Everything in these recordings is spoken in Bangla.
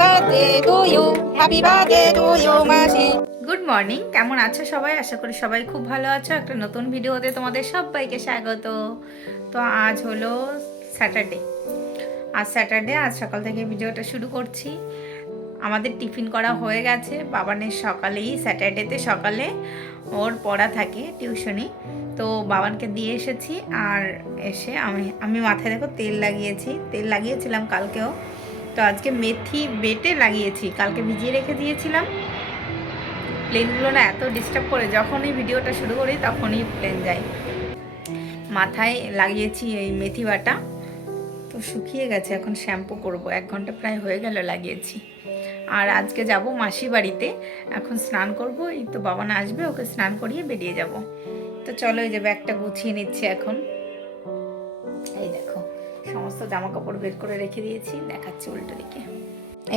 Birthday to you, happy birthday to you মাসি। গুড মর্নিং, কেমন আছো সবাই? আশা করি সবাই খুব ভালো আছো। একটা নতুন ভিডিওতে তোমাদের সবাইকে স্বাগত। তো আজ হলো স্যাটারডে। আজ সকাল থেকে ভিডিওটা শুরু করছি। আমাদের টিফিন করা হয়ে গেছে। বাবানের সকালেই, স্যাটারডেতে সকালে ওর পড়া থাকে টিউশনি, তো বাবানকে দিয়ে এসেছি। আর এসে আমি মাথায় দেখো তেল লাগিয়েছিলাম কালকেও। তো আজকে মেথি বেটে লাগিয়েছি, কালকে ভিজিয়ে রেখে দিয়েছিলাম। প্লেনগুলো না এত ডিস্টার্ব করে, যখনই ভিডিওটা শুরু করি তখনই প্লেন যায়। মাথায় লাগিয়েছি এই মেথি বাটা, তো শুকিয়ে গেছে। এখন শ্যাম্পু করব, 1 ঘন্টা প্রায় হয়ে গেল লাগিয়েছি। আর আজকে যাব মাসি বাড়িতে, এখন স্নান করব। এই তো বাবান আসবে, ওকে স্নান করিয়ে বেরিয়ে যাব। তো চলো, এই যে ব্যাগটা গুছিয়ে নিচ্ছে এখন। এই দেখো সমস্ত জামা কাপড় বের করে রেখে দিয়েছি, দেখাচ্ছি উল্টো দিকে।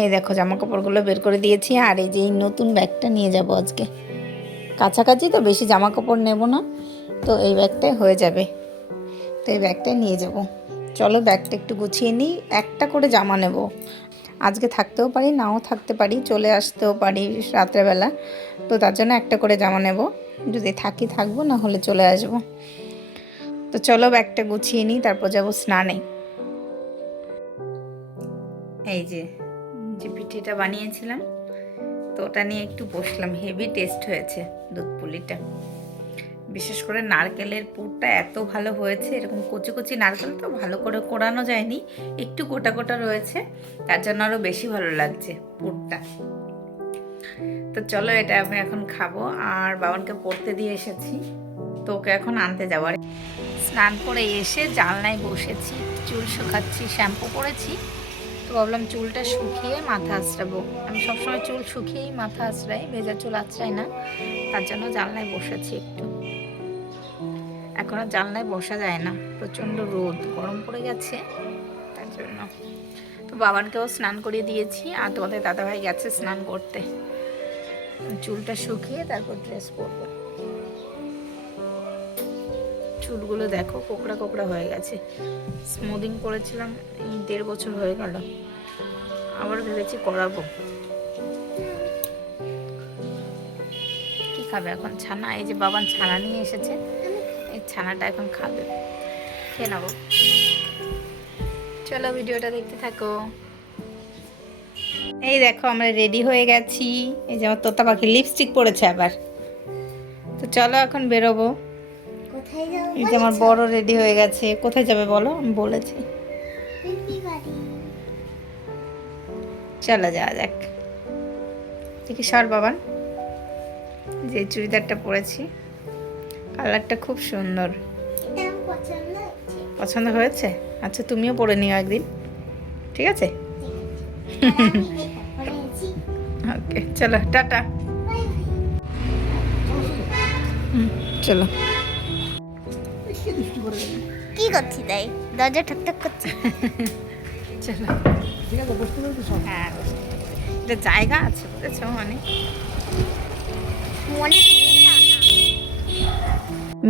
এই দেখো জামা কাপড়গুলো বের করে দিয়েছি। আর এই যে এই নতুন ব্যাগটা নিয়ে যাব আজকে। কাছাকাছি তো, বেশি জামা কাপড় নেব না, তো এই ব্যাগটাই হয়ে যাবে। তো এই ব্যাগটাই নিয়ে যাব। চলো ব্যাগটা একটু গুছিয়ে নিই। একটা করে জামা নেব। আজকে থাকতেও পারি, নাও থাকতে পারি, চলে আসতেও পারি রাত্রেবেলা। তো তার জন্য একটা করে জামা নেব। যদি থাকি থাকবো, না হলে চলে আসবো। তো চলো ব্যাগটা গুছিয়ে নিই, তারপর যাব স্নানে। এই যে পিঠেটা বানিয়েছিলাম, তো ওটা নিয়ে একটু বসলাম। হেভি টেস্ট হয়েছে দুধ পুলিটা। বিশেষ করে নারকেলের পুরটা এত ভালো হয়েছে। এরকম কচি কচি নারকেল তো ভালো করে কোড়ানো যায়নি, একটু গোটা গোটা রয়েছে, তার জন্য আরও বেশি ভালো লাগছে পুরটা। তো চলো এটা আমি এখন খাবো। আর বাবানকে পড়তে দিয়ে এসেছি, তো ওকে এখন আনতে যাবো। স্নান করে এসে জানলায় বসেছি, চুল শুকাচ্ছি। শ্যাম্পু করেছি, তো ভাবলাম চুলটা শুকিয়ে মাথা আঁচড়াবো। আমি সবসময় চুল শুকিয়েই মাথা আঁচড়াই, ভেজা চুল আঁচড়াই না। তার জন্য জানলায় বসেছি একটু। এখন আর জানলায় বসা যায় না, প্রচণ্ড রোদ, গরম পড়ে গেছে, তার জন্য। তো বাবানকেও স্নান করিয়ে দিয়েছি, আর তোমাদের দাদাভাই গেছে স্নান করতে। চুলটা শুকিয়ে তারপর ড্রেস পরবো। চুলগুলো দেখো কোকড়া কোকড়া হয়ে গেছে। স্মুদিং করেছিলাম, এই 1.5 বছর হয়ে গেল, আবার ভেবেছি করাবো। কি খাবে এখন? ছানা। এই যে বাবান ছানা নিয়ে এসেছে, এই ছানাটা এখন খাবে, খেয়ে নেবো। চলো ভিডিওটা দেখতে থাকো। এই দেখো আমরা রেডি হয়ে গেছি। এই যে আমার তোতা পাখি লিপস্টিক পরেছে আবার। তো চলো এখন বেরোবো। এই যে আমার বড় রেডি হয়ে গেছে। কোথায় যাবে বলো? আমি বলেছি চলো যাওয়া যাক। দেখি সর বাবান। যে চুড়িদারটা পরেছি, কালারটা খুব সুন্দর, পছন্দ হয়েছে। আচ্ছা তুমিও পরে নিও একদিন, ঠিক আছে? ওকে চলো টাটা। চলো। কি করছি তাই? দরজা ঠকঠক করছে। চলো। হ্যাঁ, এটা জায়গা আছে বুঝেছো, মানে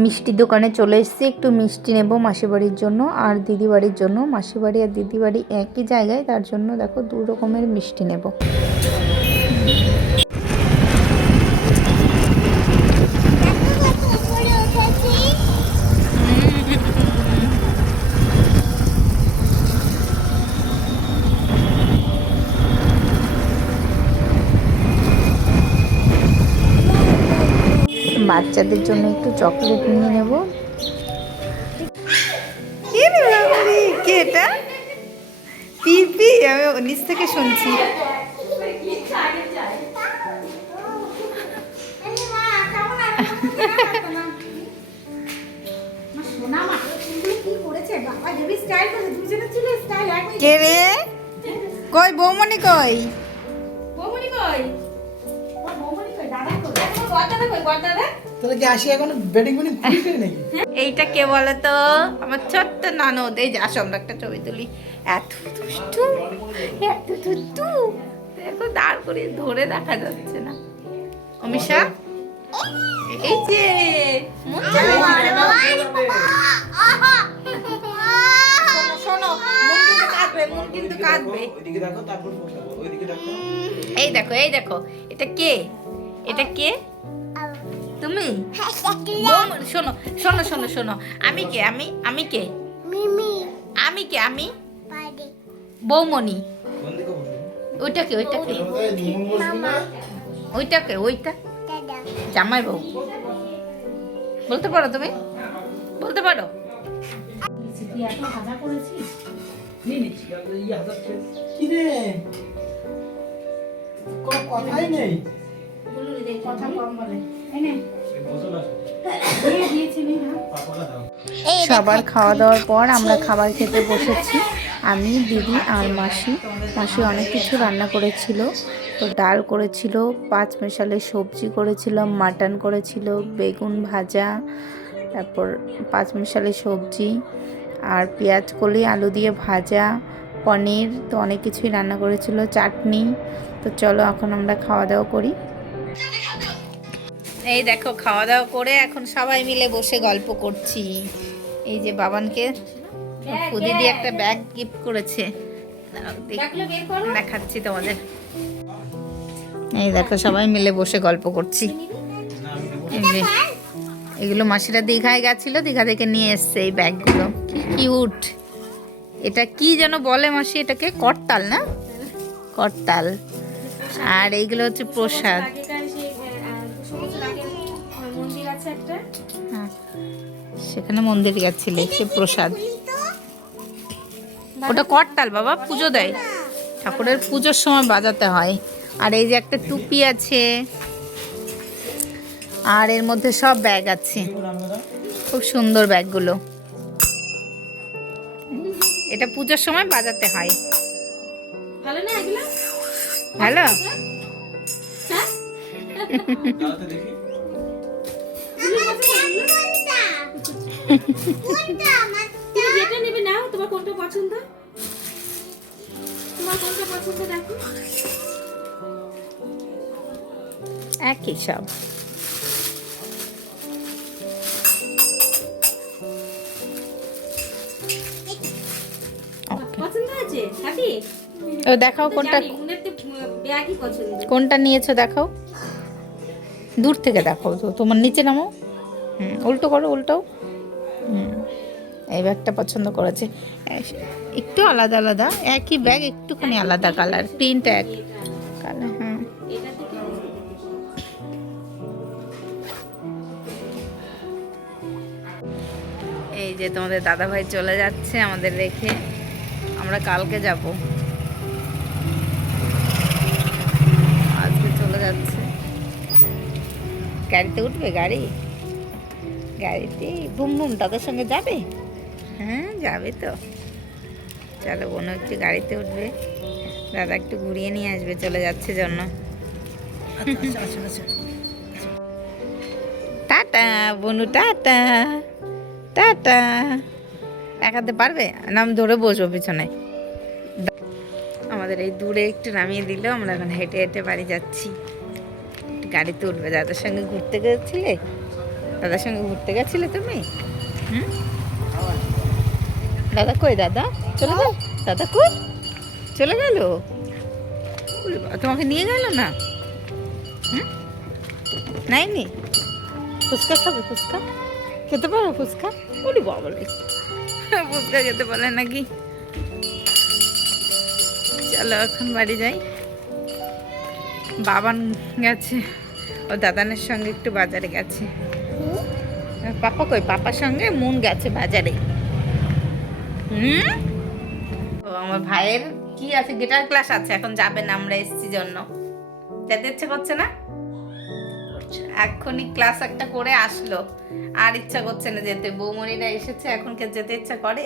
মিষ্টি দোকানে চলে এসেছি। একটু মিষ্টি নেব মাসিবাড়ির জন্য আর দিদি বাড়ির জন্য। মাসিবাড়ি আর দিদি বাড়ি একই জায়গায়, তার জন্য দেখো 2 রকমের মিষ্টি নেব। বাচ্চাদের জন্য একটু চকলেট নিয়ে নেব। কে এটা? পিপি? আমি নিচ থেকে শুনছি। কে রে? কই বৌমনি? কই বৌমনি? কই তাহলে কি আসি এখন ব্যাটিং বলিং খুলছে নাকি? এইটা কে বলে তো? আমার ছোট্ট ননদ। এই যে আসো আমরা একটা ছবি তুলি। এত দুষ্টু, এত দুষ্টু, দেখো দাঁড় করে ধরে দেখা যাচ্ছে না। অমিশা এই যে শোনো, মুন্ডুতে কাঁদবে হবে, মন কিন্তু কাঁদবে। ওইদিকে দেখো, তারপর বসাবো। ওইদিকে দেখো। এই দেখো, এই দেখো, এটা কে? এটা কে? তুমি? বৌমনি, শোনো শোনো শোনো শোনো, আমি কে? আমি কে? মিমি আমি কে? আমি পারে বৌমনি। কোন দিকে বসবো? ওইটা কে? ওইটা কে? নুন বসবি না? ওইটা কে? ওইটা দাদা জামাই বউ। বলতে পারো তুমি? বলতে পারো? কি রে? কোনো কথাই নেই। কথা কম বলে। সবার খাওয়া দাওয়ার পর আমরা খাবার খেতে বসেছি। আমি, দিদি আর মাসি। মাসি অনেক কিছু রান্না করেছিল। তো ডাল করেছিল, 5 মেশালের সবজি করেছিল, মাটন করেছিল, বেগুন ভাজা, তারপর 5 মেশালের সবজি আর পেঁয়াজ কলি আলু দিয়ে ভাজা, পনির, তো অনেক কিছুই রান্না করেছিল, চাটনি। তো চলো এখন আমরা খাওয়া দাওয়া করি। এই দেখো, খাওয়া দাওয়া করে এখন সবাই মিলে বসে গল্প করছি। এই যে বাবানকে দিদি একটা ব্যাগ গিফট করেছে, দাঁড়াও দেখাচ্ছি তোমাদের। এই দেখো, সবাই মিলে বসে গল্প করছি। এই যে এগুলো মাসিরা দীঘায় গেছিল, দীঘা থেকে নিয়ে এসছে এই ব্যাগগুলো। কি কিউট! এটা কি যেন বলে মাসি এটাকে? করতাল না? করতাল। আর এইগুলো হচ্ছে প্রসাদ। হ্যাঁ, সেখানে মন্দির গেছিলে, সে প্রসাদ। ওটা করতাল বাবা, পুজো দেয়, ঠাকুরের পুজোর সময় বাজাতে হয়। আর এই যে একটা টুপি আছে, আর এর মধ্যে সব ব্যাগ আছে, খুব সুন্দর ব্যাগগুলো। এটা পুজোর সময় বাজাতে হয়। ভালো না এগুলো? ভালো। যেটা নেবে নাও, তোমার কোনটা পছন্দ? তোমার কোনটা পছন্দ দেখো। একই সব। পছন্দ আছে? হ্যাপি? ও দেখাও কোনটা, উনের তো ব্যাগই পছন্দ। কোনটা নিয়েছো দেখাও, দূর থেকে দেখাও। তো তোমার নিচে নামো, উল্টো করো, উল্টো। এই ব্যাগটা পছন্দ করেছে। একটু আলাদা আলাদা, একই ব্যাগ, একটুখানি আলাদা কালার, প্রিন্ট এক কালার। হ্যাঁ, এটা থেকে এই যে তোমাদের দাদা ভাই চলে যাচ্ছে আমাদের রেখে। আমরা কালকে যাব, আজকে চলে যাচ্ছে। গাড়িতে উঠবে? গাড়িতে বুম বুম দাদার সঙ্গে যাবে? হ্যাঁ যাবে তো। চলো, বোন একটু গাড়িতে উঠবে, দাদা একটু ঘুরিয়ে নিয়ে আসবে, চলে যাচ্ছে জন্য। টাটা বনু, টাটা টাটা। দেখাতে পারবে? নাম ধরে বসবো পিছনে। আমাদের এই দূরে একটু নামিয়ে দিল, আমরা এখন হেঁটে হেঁটে বাড়ি যাচ্ছি। গাড়িতে উঠবে। দাদার সঙ্গে ঘুরতে গেছিলে? দাদার সঙ্গে ঘুরতে গেছিলে তুমি? দাদা কই? দাদা চলে গেল? দাদা কই? চলে গেল? তোমাকে নিয়ে গেল না? নাইনি? ফুচকা খাবে? ফুচকা খেতে পারো? ফুচকা? ওরে বাবা, ফুচকা খেতে পারে নাকি? চলো এখন বাড়ি যাই। বাবান গেছে ও দাদানের সঙ্গে একটু বাজারে গেছে। পাপা কই? পাপার সঙ্গে মুন গেছে বাজারে। ও আমার ভাইয়ের কি আছে, গিটার ক্লাস আছে, এখন যাবে না, আমরা এসছি জন্য। যেতে ইচ্ছে করছে না, এখনই ক্লাস একটা করে আসলো, আর ইচ্ছা করছে না যেতে। বৌমনিরা এসেছে, এখন কে যেতে ইচ্ছা করে?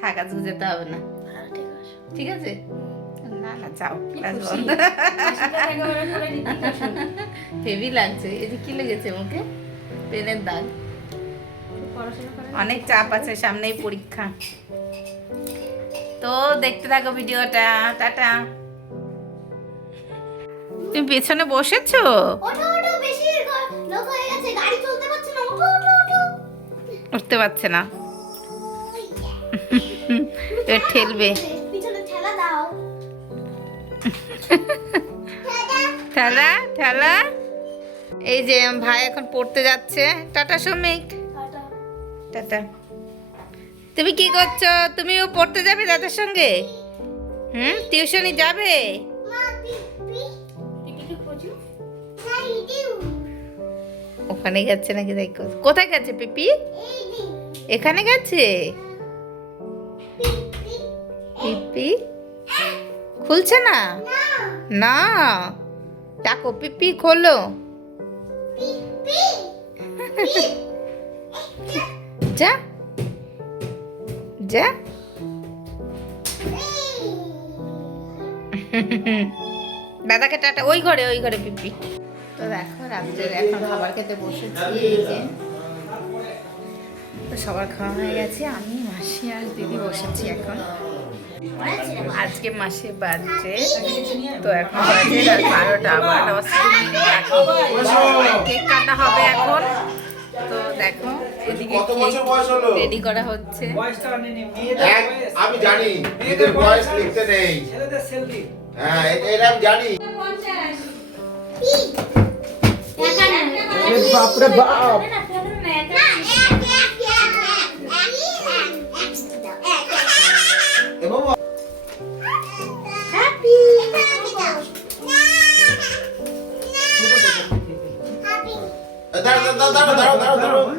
থাক, আজকে যেতে হবে না। ঠিক আছে, না না যাও, ক্লাস বন্ধ। হেভি লাগছে। এটি কি লেগেছে মুখে? পেনের দাগ। অনেক চাপ আছে, সামনেই পরীক্ষা। তো দেখতে থাকো ভিডিওটা। টাটা। তুমি পেছনে বসেছো? ওঠো ওঠো, বেশি লোক হয়ে গেছে, গাড়ি চলতে পারছে না। ওঠো ওঠো ওঠো। উঠতে পারছে না। এ ঠেলবে। পিছনে ঠেলা দাও। ঠেলা ঠেলা। এই যে ভাই এখন পড়তে যাচ্ছে। টাটা শ্রমিক, টাটা। তুমি কি করছো? তুমিও পড়তে যাবে দাদার সঙ্গে? টিউশনি যাবে? মা পিপি পিপিকে খোঁজো। নাই দিউ ওখানে গেছে নাকি দেখো। কোথায় গেছে পিপি? এই দিউ এখানে গেছে পিপি পিপি। খুলছে না? না না, ডাকো পিপি খোলো। পিপি যা যা। দাদাকে টাটা। ওই ঘরে পিপি। তো দেখো রাত্রে এখন খাবার খেতে বসেছি। এই যে তো সবার খাওয়া হয়ে গেছে। আমি মাসি আর দিদি বসেছি এখন। আজকে মাসে বার্থডে, তো এখন বাজে রাত 12টা। 12টা কেক কাটা হবে এখন। তো দেখো এদিকে কত বছর বয়স হলো? রেডি করা হচ্ছে। আমি জানি মেয়েদের বয়স লিখতে নেই। ছেলেদের সেলফি। হ্যাঁ এটা আমি জানি। বাপরে বাপ। এবং হ্যাপি দাঁড়াও।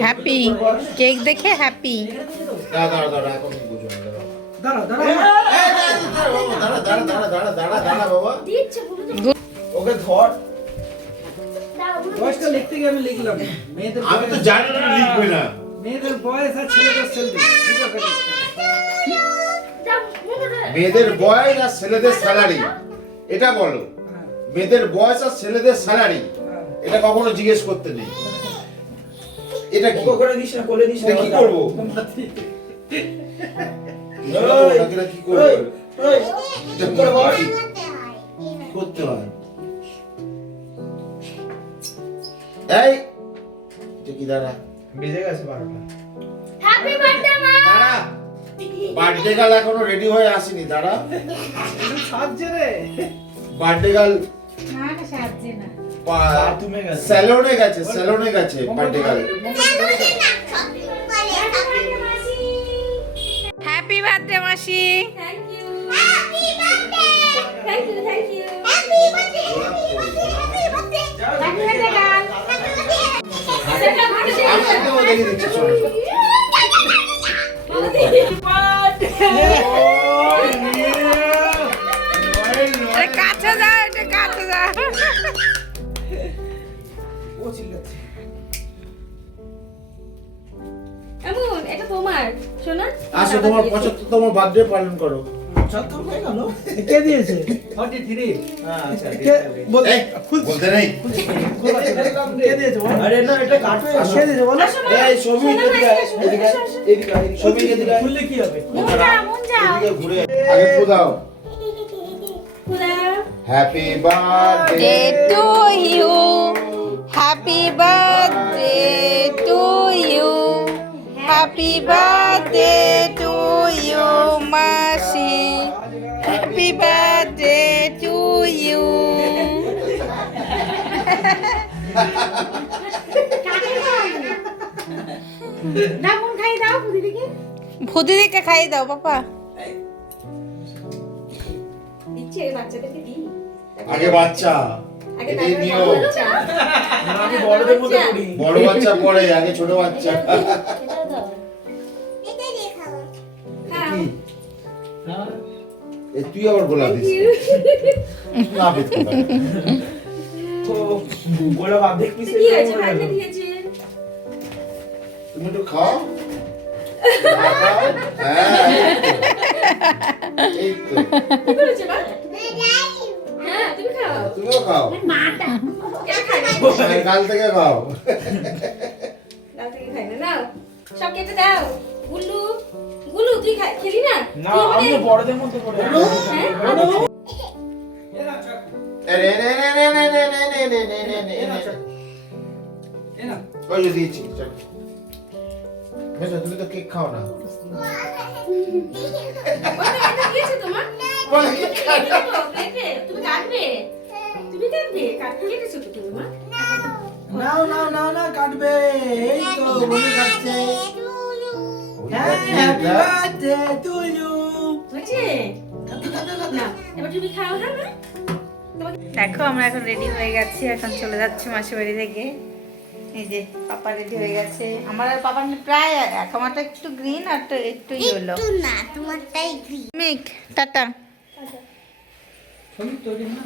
হ্যাপি কেক দেখে হ্যাপি। দাঁড়া এখন বুঝো না। দাঁড়া দাঁড়া। দাঁড়া বাবা। দিচ্ছে বলে তো। ওকে ধর। বয়সটা লিখতে গিয়ে আমি লিখলাম মেয়েদের আমি তো বয়স- জানি তুমি লিখবে না। মেয়েদের বয়স আর ছেলেদের সেলফি। মেয়েদের বয়স আর ছেলেদের স্যালারি এটা বলো। মেয়েদের বয়স আর ছেলেদের স্যালারি এটা কখনো জিজ্ঞেস করতে নেই। এটা কি করে দিস না, কোলে দিস এটা কি করবো? এটা কি করবো? এটা করতে হয়। এই এটা কি দাঁড়া বেজে গেছে 12টা। হ্যাপি বার্থডে মা দাঁড়া বার্থডে গার্ল এখনো রেডি হয়ে আসেনি। দাঁড়া সাজছে রে। বার্থডে গার্ল বাথরুমে গেছে। স্যালনে গেছে বার্থডে গার্ল। হ্যাপি বার্থডে মাসি। Thank you. Happy birthday thank you thank you. Happy birthday happy birthday গান আমি একদম দেখে দিচ্ছি শোনো। আরে কাছে যাও, এটা কাছে যাও। ও চিল্লাচ্ছে। এমন এটা তোমার শোনা। আসো তোমার 75তম বার্থডে পালন করো। 75 হয়ে গেল। কে দিয়েছে? 43। হ্যাঁ আচ্ছা। কে এই, বলতে নেই। কে দিয়েছে? আরে না এটা কাটো। কে দিয়েছে বলো? এই ছবি এদিকে ছবি এদিকে খুললে কি হবে? এদিকে ঘুরে আগে দাও। খুলা। Happy birthday day to you, happy birthday to you, happy birthday to you মাসি, হ্যাপি বার্থডে টু ইউ। ভুদিদিকে খাইয়ে দাও পাপা। দিচ্ছে বাচ্চাদেরকে দিই। আগে বাচ্চা আগে এটাই নিয়ম। বাচ্চা। আমি বড়দের মতো করি। বড় বাচ্চা পরে আগে ছোট বাচ্চা। এটা দেখাও খাও। কি হ্যাঁ। তুই আবার গোলাপ দিস না পেতে পারে। তো গোলাপ অর্ধেক পিস কি হয়েছে? ভাইকে দিয়েছে। তুমি একটু খাও। খাও। হ্যাঁ এই তো কি করেছে মা? হ্যাঁ তুমি খাও। তুমিও খাও। এটা খাই না। কাল থেকে খাও। ডাল থেকে খাই না। নাও সব কেটে দাও। গুল্লু গুল্লু তুই খেলি না? না তুই আমি মানে- বড়দের মতো করে। হ্যাঁ? রে রে রে রে রে রে রে রে রে রে রে রে। এ না। ওই যে দিয়েছি চল। মেজো তুমি তো কেক খাও না। এটা দিয়েছে তোমার? বলে তুমি কাটবে? তুমি কাটবে? কেটেছো তো তুমি মা? নাও নাও নাও না কাটবে এই তো বলে কাটছে হ্যাপি বার্থডে টু ইউ হয়েছে? না, এবার তুমি খাও হ্যাঁ না? দেখো আমরা এখন রেডি হয়ে গেছি, এখন চলে যাচ্ছি মাসির বাড়ি থেকে। এই যে পাপা রেডি হয়ে গেছে, আমার আর পাপার প্রায় এক, আমারটা একটু গ্রিন আর একটু ইয়েলো। না তোমারটাই গ্রিন। মিক টাটা, সবই তৈরি না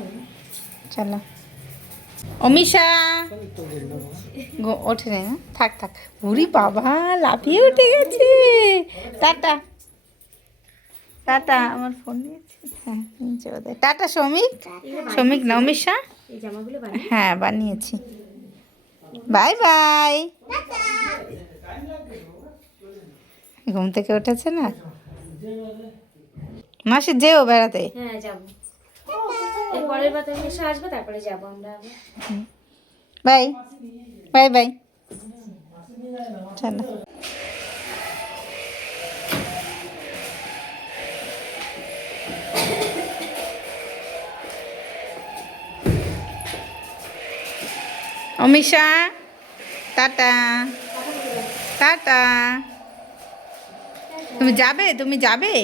চলো। অমিশা সবই তৈরি না ওঠে না, থাক থাক। বুড়ি বাবা লাফিয়ে উঠে গেছে। টাটা টাটা, আমার ফোন নিয়েছে। হ্যাঁ নিচে ওদের টাটা। শ্রমিক, শ্রমিক না অমিশা, এই জামাগুলো বানিয়ে হ্যাঁ বানিয়েছি। Bye bye. ঘুম থেকে উঠেছে না মাসি, যেও বেড়াতে। হ্যাঁ যাবো। এর পরের বার তুমি এসে আসবে, তারপরে যাবো আমরা আবার। বাই বাই বাই, চলো। Amisha tata tata. তুমি যাবে, তুমি যাবে।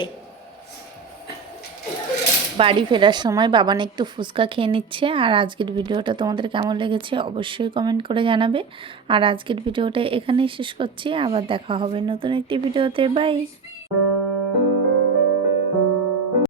বাড়ি ফেরার সময় বাবান একটু ফুচকা খেয়ে নিচ্ছে। আর আজকের ভিডিওটা তোমাদের কেমন লেগেছে অবশ্যই কমেন্ট করে জানাবে। আর আজকের ভিডিওটা এখানেই শেষ করছি, আবার দেখা হবে নতুন একটি ভিডিওতে। বাই।